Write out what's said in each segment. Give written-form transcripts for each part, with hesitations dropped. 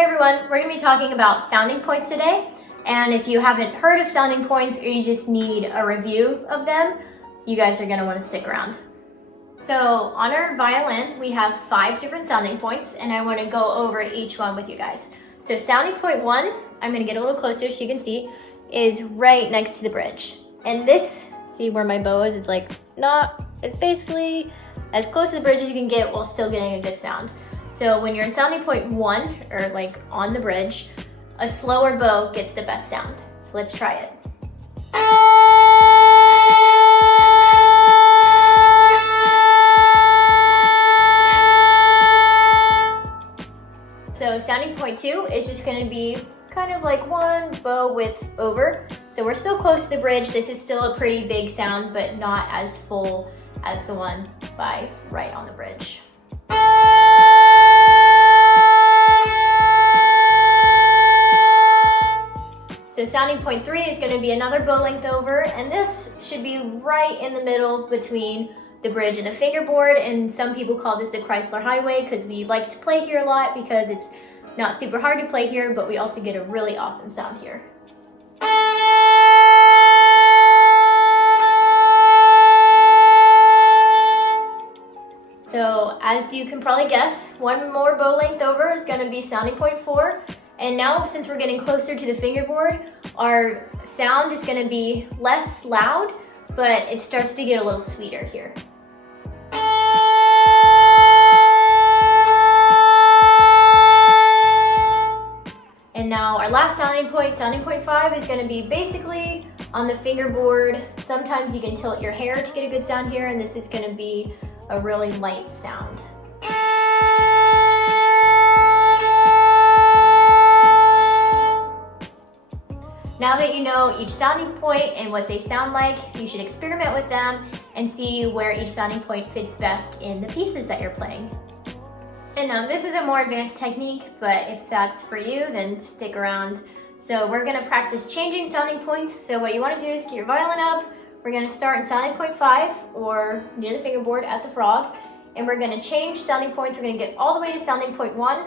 Hey everyone, we're going to be talking about sounding points today. And if you haven't heard of sounding points or you just need a review of them, you guys are going to want to stick around. So on our violin, we have 5 different sounding points, and I want to go over each one with you guys. So sounding point 1, I'm going to get a little closer so you can see, is right next to the bridge. And this, see where my bow is? It's basically as close to the bridge as you can get while still getting a good sound. So when you're in sounding point 1, or like on the bridge, a slower bow gets the best sound. So let's try it. So sounding point 2 is just going to be kind of like one bow width over. So we're still close to the bridge. This is still a pretty big sound, but not as full as the one by right on the bridge. So sounding point 3 is going to be another bow length over, and this should be right in the middle between the bridge and the fingerboard, and some people call this the Chrysler Highway because we like to play here a lot because it's not super hard to play here, but we also get a really awesome sound here. So as you can probably guess, one more bow length over is going to be sounding point 4. And now, since we're getting closer to the fingerboard, our sound is going to be less loud, but it starts to get a little sweeter here. And now our last sounding point 5, is going to be basically on the fingerboard. Sometimes you can tilt your hair to get a good sound here, and this is going to be a really light sound. Now that you know each sounding point and what they sound like, you should experiment with them and see where each sounding point fits best in the pieces that you're playing. And now this is a more advanced technique, but if that's for you, then stick around. So we're going to practice changing sounding points. So what you want to do is get your violin up. We're going to start in sounding point 5, or near the fingerboard at the frog, and we're going to change sounding points. We're going to get all the way to sounding point 1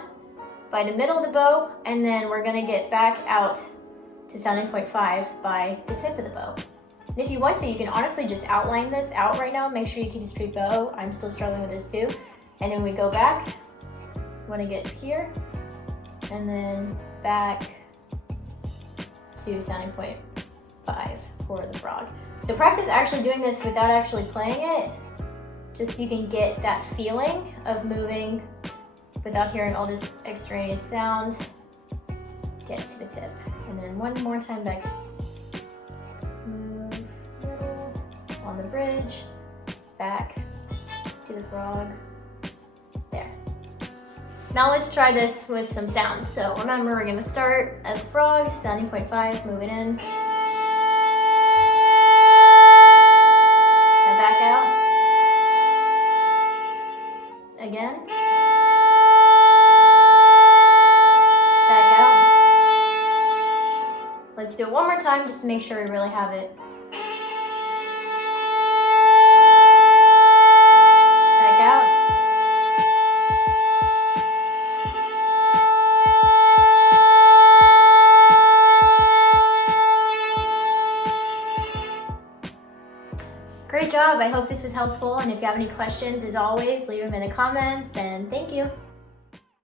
by the middle of the bow, and then we're going to get back out to sounding point 5 by the tip of the bow. And if you want to, you can honestly just outline this out right now. Make sure you keep a straight bow. I'm still struggling with this too. And then we go back. You want to get here, and then back to sounding point 5 for the frog. So practice actually doing this without actually playing it, just so you can get that feeling of moving without hearing all this extraneous sound. Get to the tip. And then one more time back. Move middle on the bridge, back to the frog. There. Now let's try this with some sound. So remember, we're going to start at the frog, sounding point 5, move it in. Now back out. Again. Let's do it one more time just to make sure we really have it. Back out. Great job. I hope this was helpful, and if you have any questions, as always, leave them in the comments, and thank you.